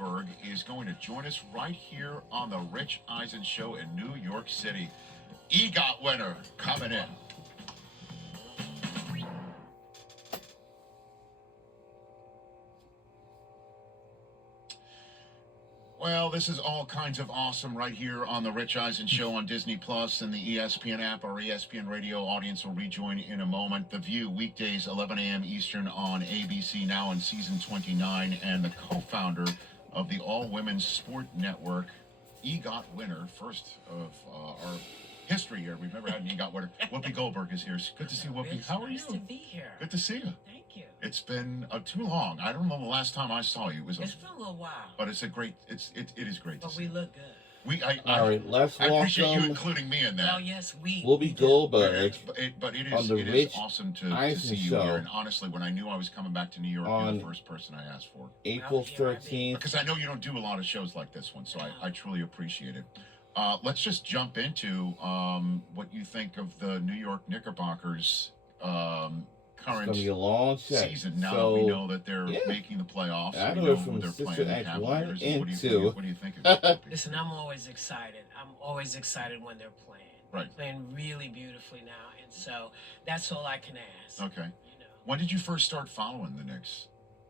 Goldberg is going to join us right here on the Rich Eisen Show in New York City. EGOT winner coming in. Well, this is all kinds of awesome right here on the Rich Eisen Show on Disney Plus and the ESPN app. Our ESPN radio audience will rejoin in a moment. The View, weekdays, 11 a.m. Eastern on ABC, now in season 29, and the co-founder of the all-women's sport network, EGOT winner, first of our history here. We've never had an EGOT winner. Whoopi Goldberg is here. It's good to see Whoopi. Rich, How are nice you? to be here. Good to see you. Thank you. It's been too long. I don't know the last time I saw you. It's been a little while. But it's a great. It is great to But see. we look good. All right, let's I appreciate you welcome including me in that. Well, yes, Whoopi Goldberg But it on is the it is Rich awesome to Eisen see you Show here. And honestly, when I knew I was coming back to New York, you're on the first person I asked for. April 13th. Because I know you don't do a lot of shows like this one, so I truly appreciate it. Let's just jump into what you think of the New York Knickerbockers current It's gonna be a long season. Now so, that we know that they're making the playoffs, I we know know from who they're Sister playing. The Act 1 Cavaliers. and What do 2. you think of this? Listen, I'm always excited. I'm always excited when they're playing. Right. They're playing really beautifully now, and so that's all I can ask. Okay. You know, When did you first start following the Knicks?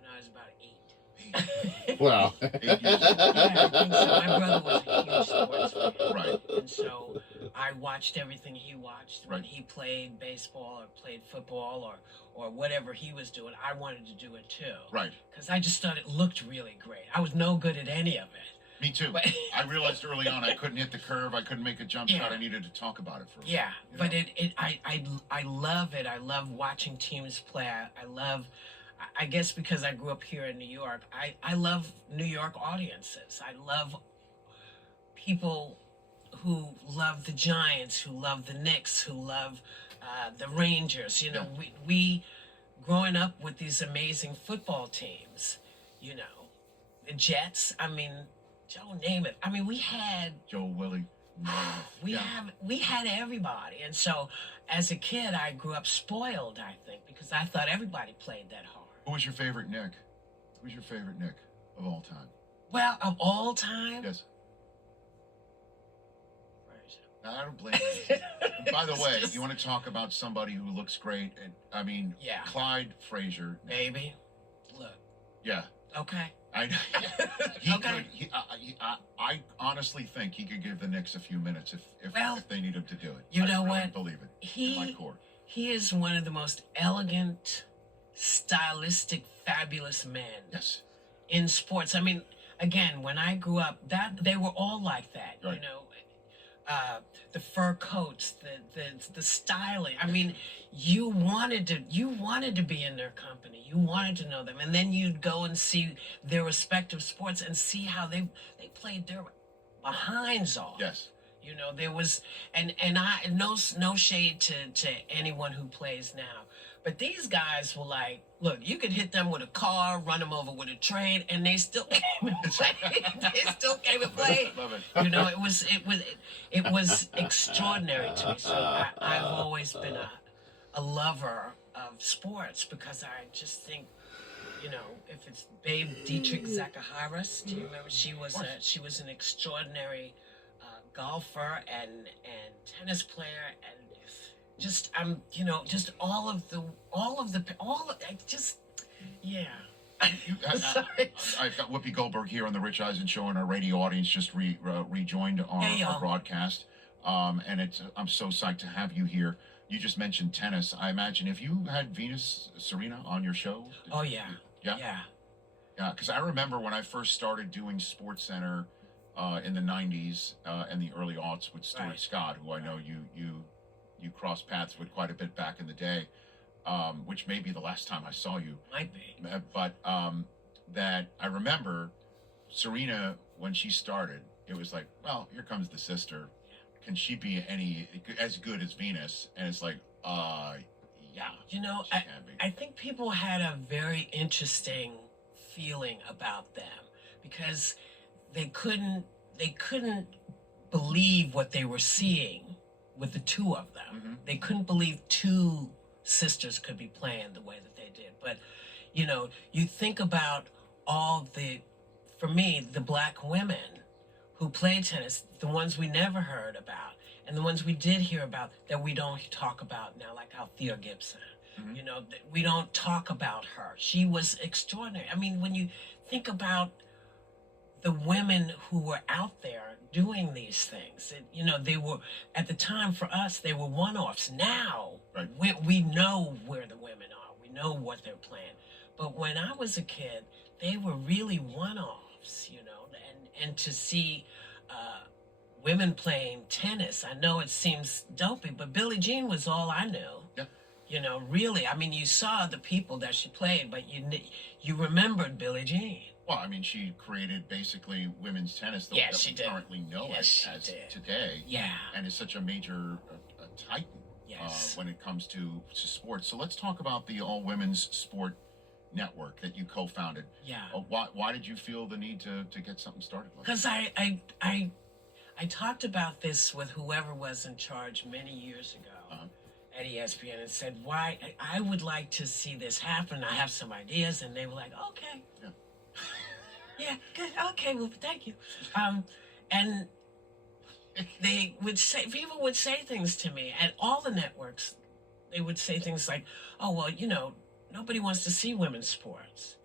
when I was about 8. Wow. 8 years old. Yeah, I think so. My brother was a huge sports fan. Right. And so I watched everything he watched. When Right. he played baseball or played football or whatever he was doing, I wanted to do it too. Right. Because I just thought it looked really great. I was no good at any of it. Me too. But I realized early on I couldn't hit the curve. I couldn't make a jump shot. I needed to talk about it for a yeah, you but know? I love it. I love watching teams play. I love, I guess because I grew up here in New York, I love New York audiences. I love people who love the Giants, who love the Knicks, who love the Rangers. You know, we growing up with these amazing football teams, you know, the Jets. I mean, Joe, name it. I mean, we had Joe Willie. we had everybody, and so as a kid, I grew up spoiled. I think because I thought everybody played that hard. Who was your favorite Nick? Who's your favorite Nick of all time? Well, of all time, Yes. Frazier. No, I don't blame you. By the way, you want to talk about somebody who looks great? And I mean, Yeah. Clyde Frazier. Baby, look, Yeah. okay. I know. He Okay. could. I honestly think he could give the Knicks a few minutes if they need him to do it. You know I really what? believe it. In my core. He is one of the most elegant, stylistic, fabulous men Yes. in sports. I mean, again, when I grew up, that they were all like that. Right. You know, the fur coats, the styling. I mean, you wanted to be in their company. You wanted to know them, and then you'd go and see their respective sports and see how they played their behinds off. Yes. You know, there was, and I no shade to anyone who plays now, but these guys were like, look, you could hit them with a car, run them over with a train, and they still came and played. They still came and played. Love it. You know, it was extraordinary to me. So I've always been a lover of sports because I just think, you know, if it's Babe Dietrich Zacharias, do you remember? She was an extraordinary golfer and tennis player, and just yeah. I've got Whoopi Goldberg here on the Rich Eisen Show, and our radio audience just rejoined our broadcast. And I'm so psyched to have you here. You just mentioned tennis. I imagine if you had Venus Serena on your show. Oh yeah. Yeah. Because I remember when I first started doing SportsCenter in the '90s and the early aughts with Stuart Scott, who I know you crossed paths with quite a bit back in the day, which may be the last time I saw you. Might be. But that I remember Serena when she started. It was like, well, here comes the sister. Can she be as good as Venus? And it's like, yeah. You know, she can be. I think people had a very interesting feeling about them because they couldn't believe what they were seeing with the two of them. Mm-hmm. They couldn't believe two sisters could be playing the way that they did. But, you know, you think about all the for me, the black women who play tennis, the ones we never heard about, and the ones we did hear about that we don't talk about now, like Althea Gibson. Mhm. You know, we don't talk about her. She was extraordinary. I mean, when you think about the women who were out there doing these things, you know, they were, at the time for us, they were one-offs. Now, Right. we know where the women are. We know what they're playing. But when I was a kid, they were really one-offs, you know, and to see women playing tennis, I know it seems dopey, but Billie Jean was all I knew. Yeah. You know, really. I mean, you saw the people that she played, but you remembered Billie Jean. Well, I mean, she created basically women's tennis that, Yeah, that she we did. currently know Yes, as she did. today, Yeah. and is such a major titan Yes. when it comes to sports. So let's talk about the All Women's Sport Network that you co-founded. Yeah. Why did you feel the need to get something started like that? Because I talked about this with whoever was in charge many years ago Uh-huh. at ESPN and said, why I would like to see this happen. I have some ideas, and they were like, okay. Yeah. Yeah, good. Okay, well, thank you. And they would say, people would say things to me at all the networks. They would say things like, oh, well, you know, nobody wants to see women's sports.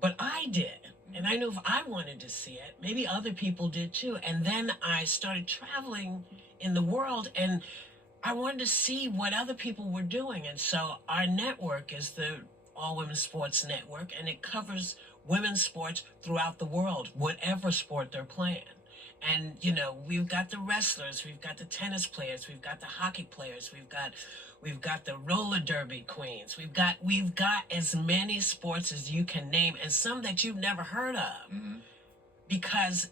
But I did. And I knew if I wanted to see it, maybe other people did too. And then I started traveling in the world, and I wanted to see what other people were doing. And so our network is the All Women's Sports Network, and it covers women's sports throughout the world, whatever sport they're playing. And, you know, we've got the wrestlers, we've got the tennis players, we've got the hockey players, we've got the roller derby queens. We've got as many sports as you can name, and some that you've never heard of. Mm-hmm. Because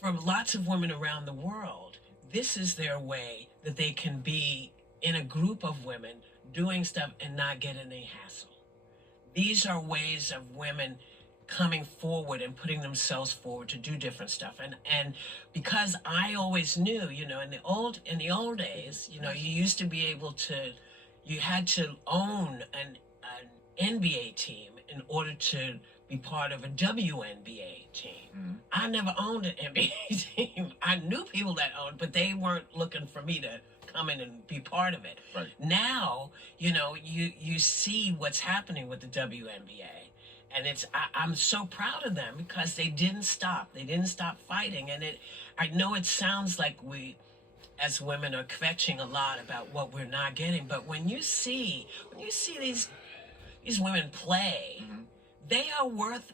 for lots of women around the world, this is their way that they can be in a group of women doing stuff and not get any hassle. These are ways of women coming forward and putting themselves forward to do different stuff. And because I always knew, you know, in the old days, you know, you used to be able to, you had to own an NBA team in order to be part of a WNBA team. Mm-hmm. I never owned an NBA team. I knew people that owned, but they weren't looking for me to come in and be part of it. Right. Now, you know, you see what's happening with the WNBA. And I'm so proud of them because they didn't stop. They didn't stop fighting. And I know it sounds like we, as women, are kvetching a lot about what we're not getting. But when you see these women play, Mm-hmm. they are worth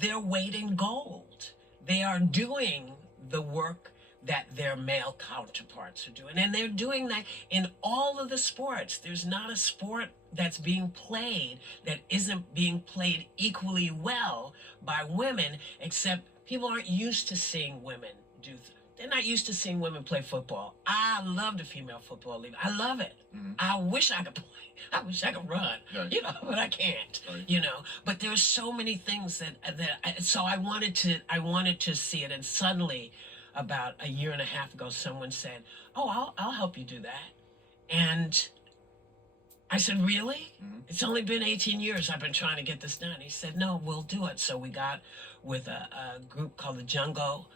their weight in gold. They are doing the work that their male counterparts are doing. And they're doing that in all of the sports. There's not a sport that's being played that isn't being played equally well by women, except people aren't used to seeing women do they're not used to seeing women play football. I love the female football league. I love it. Mm-hmm. I wish I could play. I wish I could run, Right. you know, but I can't, Right. you know. But there's so many things so I wanted to see it, and suddenly, about a year and a half ago, someone said, "Oh, I'll help you do that," and I said, "Really? Mm-hmm. It's only been 18 years I've been trying to get this done." He said, "No, we'll do it." So we got with a group called the Jungo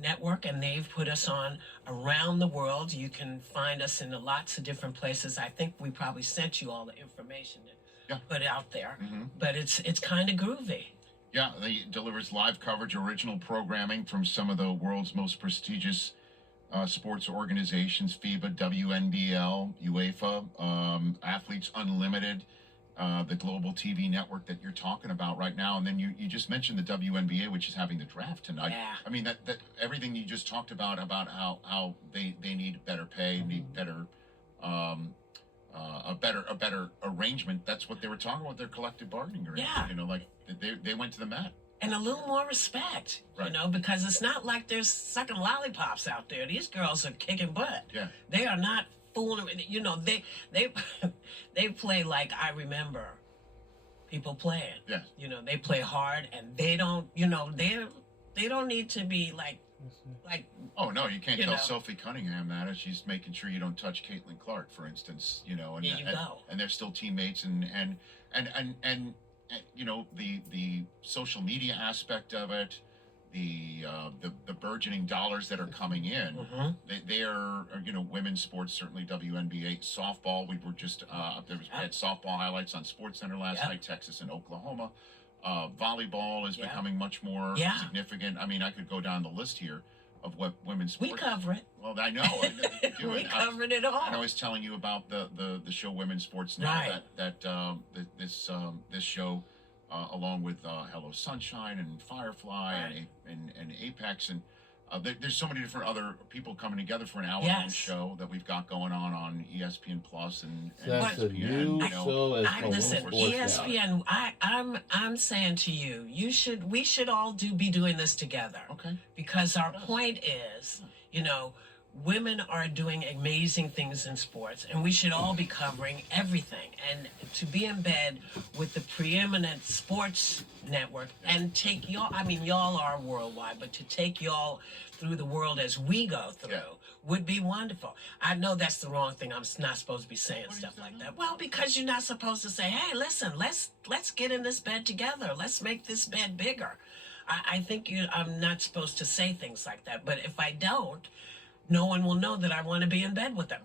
Network, and they've put us on around the world. You can find us in lots of different places. I think we probably sent you all the information to put out there, Mm-hmm. but it's kind of groovy. Yeah, they delivers live coverage, original programming from some of the world's most prestigious sports organizations: FIBA, WNBL, UEFA, Athletes Unlimited, the global TV network that you're talking about right now. And then you just mentioned the WNBA, which is having the draft tonight. Yeah. I mean, that everything you just talked about how they need better pay, need better a better arrangement. That's what they were talking about, their collective bargaining agreement. Yeah. You know, like they went to the mat. And a little more respect, you Right. know, because it's not like they're sucking lollipops out there. These girls are kicking butt. Yeah. They are not fooling around. You know, they play like I remember people playing. Yeah. You know, they play hard, and they don't, you know, they don't need to be like Oh no, you can't You tell know. Sophie Cunningham that. She's making sure you don't touch Caitlin Clark, for instance. You know, and There you go. and they're still teammates, and you know, the social media aspect of it, the burgeoning dollars that are coming in. They are, you know, women's sports, certainly WNBA, softball. We were just we had softball highlights on SportsCenter last night, Texas and Oklahoma. Volleyball is becoming much more significant. I mean, I could go down the list here of what women's sports. We cover it. Well, I know. We do. We covered it all. And I was telling you about the show Women's Sports Now, this show, along with Hello Sunshine and Firefly and Apex, and there's so many different other people coming together for an hour-long show that we've got going on ESPN Plus and that's ESPN. a new show. Listen, ESPN. I'm saying to you, we should all be doing this together. Okay. Because our point is, you know, women are doing amazing things in sports, and we should all be covering everything. And to be in bed with the preeminent sports network and take y'all, I mean, y'all are worldwide, but to take y'all through the world as we go through would be wonderful. I know that's the wrong thing. I'm not supposed to be saying stuff like that. Well, because you're not supposed to say, hey, listen, let's get in this bed together. Let's make this bed bigger. I think I'm not supposed to say things like that. But if I don't, no one will know that I want to be in bed with them.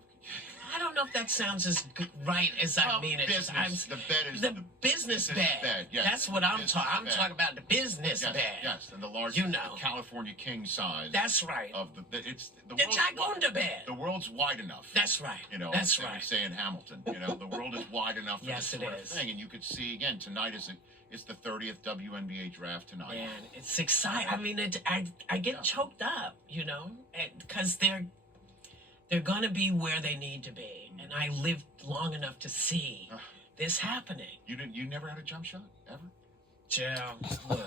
I don't know if that sounds as right as I mean it. The bed is the business bed. Yes. That's what I'm talking. I'm talking about the business bed. Yes, and the large, the California king size. That's right. Of it's the Gigunda bed. The world's wide enough. That's right. You know, that's right. Say in Hamilton, you know, the world is wide enough for this sort of thing, and you could see again tonight it's the 30th WNBA draft tonight. Man, it's exciting. I mean, I get choked up, you know, because they're going to be where they need to be. And I lived long enough to see this happening. You never had a jump shot, ever? Yeah, look.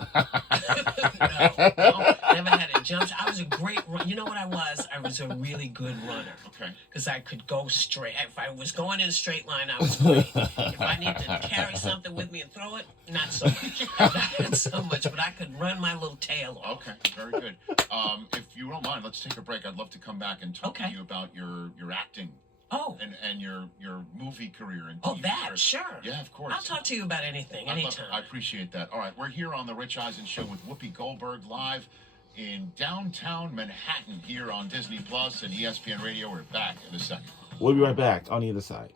No, never had a jump shot. I was a great runner. You know what I was? I was a really good runner. Okay. Because I could go straight. If I was going in a straight line, I was great. If I needed to carry something with me and throw it, not so much. Not so much, but I could run my little tail off. Okay, very good. If you don't mind, let's take a break. I'd love to come back and talk to you about your acting. Oh. And your movie career and TV career. Sure. Yeah, of course. I'll talk to you about anything, anytime. I appreciate that. All right, we're here on the Rich Eisen Show with Whoopi Goldberg live in downtown Manhattan here on Disney Plus and ESPN Radio. We're back in a second. We'll be right back on the other side.